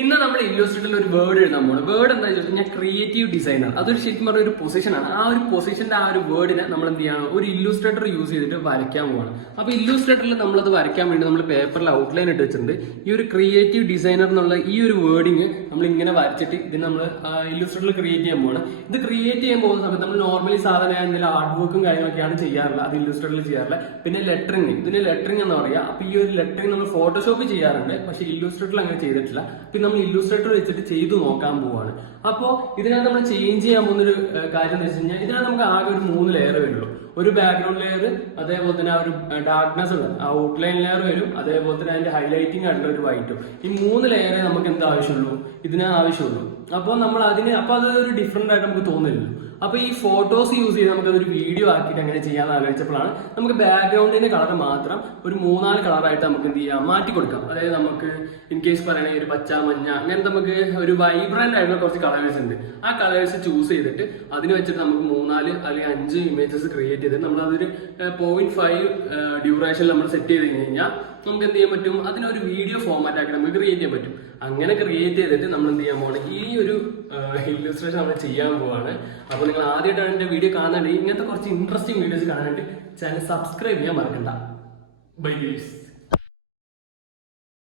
ഇന്ന് നമ്മൾ ഇല്ലുസ്ട്രേറ്ററിൽ ഒരു വേർഡ് എഴുതാൻ പോകുന്നത്. വേർഡ് എന്താ ചോദിച്ചാൽ ഞാൻ ക്രിയേറ്റീവ് ഡിസൈനർ. അതൊരു ശരിക്കും പറഞ്ഞ ഒരു പൊസിഷനാണ്. ആ ഒരു പൊസിഷന്റെ ആ ഒരു വേർഡിനെ നമ്മൾ എന്ത് ചെയ്യണം, ഒരു ഇല്ലുസ്ട്രേറ്റർ യൂസ് ചെയ്തിട്ട് വരയ്ക്കാൻ പോവാണ്. അപ്പൊ ഇല്ലുസ്ട്രേറ്ററിൽ നമ്മളത് വരയ്ക്കാൻ വേണ്ടി നമ്മൾ പേപ്പറിൽ ഔട്ട്ലൈൻ ഇട്ട് വെച്ചിട്ടുണ്ട്. ഈ ഒരു ക്രിയേറ്റീവ് ഡിസൈനർ എന്നുള്ള ഈ ഒരു വേർഡിങ് നമ്മൾ ഇങ്ങനെ വരച്ചിട്ട് ഇത് നമ്മൾ ഇല്ലുസ്ട്രേറ്ററിൽ ക്രിയേറ്റ് ചെയ്യാൻ പോവാണ്. ഇത് ക്രിയേറ്റ് ചെയ്യാൻ പോകുന്ന സമയത്ത് നമ്മൾ നോർമലി സാധാരണ എന്തെങ്കിലും ആർട്ട് വർക്കും കാര്യങ്ങളൊക്കെയാണ് ചെയ്യാറുള്ളത്. അത് ഇല്ലുസ്ട്രേറ്ററിൽ ചെയ്യാറില്ല. പിന്നെ ലെറ്ററിങ്, ഇതിന് ലെറ്ററിങ് എന്ന് പറയാം. അപ്പൊ ഈ ഒരു ലെറ്ററിങ് നമ്മൾ ഫോട്ടോഷോപ്പ് ചെയ്യാറുണ്ട്, പക്ഷെ ഇല്ലുസ്ട്രേറ്ററിൽ അങ്ങനെ ചെയ്തിട്ടില്ല. പിന്നെ നമ്മൾ ഇല്ലുസ്ട്രേറ്റർ വെച്ചിട്ട് ചെയ്തു നോക്കാൻ പോവാണ്. അപ്പോൾ ഇതിനകത്ത് നമ്മൾ ചേഞ്ച് ചെയ്യാൻ പോകുന്ന ഒരു കാര്യം എന്ന് വെച്ച് കഴിഞ്ഞാൽ ഇതിനകത്ത് നമുക്ക് ആകെ ഒരു 3 ലെയർ വരുള്ളൂ. ഒരു ബാക്ക്ഗ്രൗണ്ട് ലെയർ, അതേപോലെ തന്നെ ആ ഒരു ഡാർക്ക്നെസ് ഉള്ള ആ ഔട്ട്ലൈൻ ലെയർ വരും, അതേപോലെ തന്നെ അതിന്റെ ഹൈലൈറ്റിംഗ് ആയിട്ടുള്ള ഒരു വൈറ്റും. ഈ 3 ലെയറേ നമുക്ക് എന്താ ആവശ്യമുള്ളൂ, ഇതിന് ആവശ്യമുള്ളൂ. അപ്പോൾ നമ്മൾ അതിന് അതൊരു ഡിഫറെന്റ് ആയിട്ട് നമുക്ക് തോന്നില്ലല്ലോ. അപ്പൊ ഈ ഫോട്ടോസ് യൂസ് ചെയ്ത് നമുക്ക് ഒരു വീഡിയോ ആക്കിയിട്ട് അങ്ങനെ ചെയ്യാൻ ആലോചിച്ചപ്പോഴാണ് നമുക്ക് ബാക്ക്ഗ്രൗണ്ടിന്റെ കളർ മാത്രം ഒരു 3-4 കളറായിട്ട് നമുക്ക് എന്ത് ചെയ്യാം, മാറ്റി കൊടുക്കാം. അതായത് നമുക്ക് ഇൻ കേസ് പറയണെങ്കിൽ ഒരു പച്ച, മഞ്ഞ, അങ്ങനെ നമുക്ക് ഒരു വൈബ്രന്റ് ആയിട്ടുള്ള കുറച്ച് കളേഴ്സ് ഉണ്ട്. ആ കളേഴ്സ് ചൂസ് ചെയ്തിട്ട് അതിന് വെച്ചിട്ട് നമുക്ക് 3-4 അല്ലെങ്കിൽ 5 ഇമേജസ് ക്രിയേറ്റ് ചെയ്തിട്ട് നമ്മൾ അതൊരു 0.5 ഡ്യൂറേഷൻ നമ്മൾ സെറ്റ് ചെയ്ത് കഴിഞ്ഞാൽ നമുക്ക് എന്ത് ചെയ്യാൻ പറ്റും, അതിനൊരു വീഡിയോ ഫോർമാറ്റ് ആക്കി നമുക്ക് ക്രിയേറ്റ് ചെയ്യാൻ പറ്റും. അങ്ങനെ ക്രിയേറ്റ് ചെയ്തിട്ട് നമ്മൾ എന്ത് ചെയ്യാൻ പോവാണ്, ഈ ഒരു ഇല്ലുസ്ട്രേഷൻ നമ്മൾ ചെയ്യാൻ പോവാണ്. അപ്പൊ നിങ്ങൾ ആദ്യമായിട്ടാണ് എന്റെ വീഡിയോ കാണാനായിട്ട്, ഇങ്ങനത്തെ കുറച്ച് ഇൻട്രസ്റ്റിംഗ് വീഡിയോസ് കാണാനായിട്ട് ചാനൽ സബ്സ്ക്രൈബ് ചെയ്യാൻ മറക്കണ്ട. Bye guys.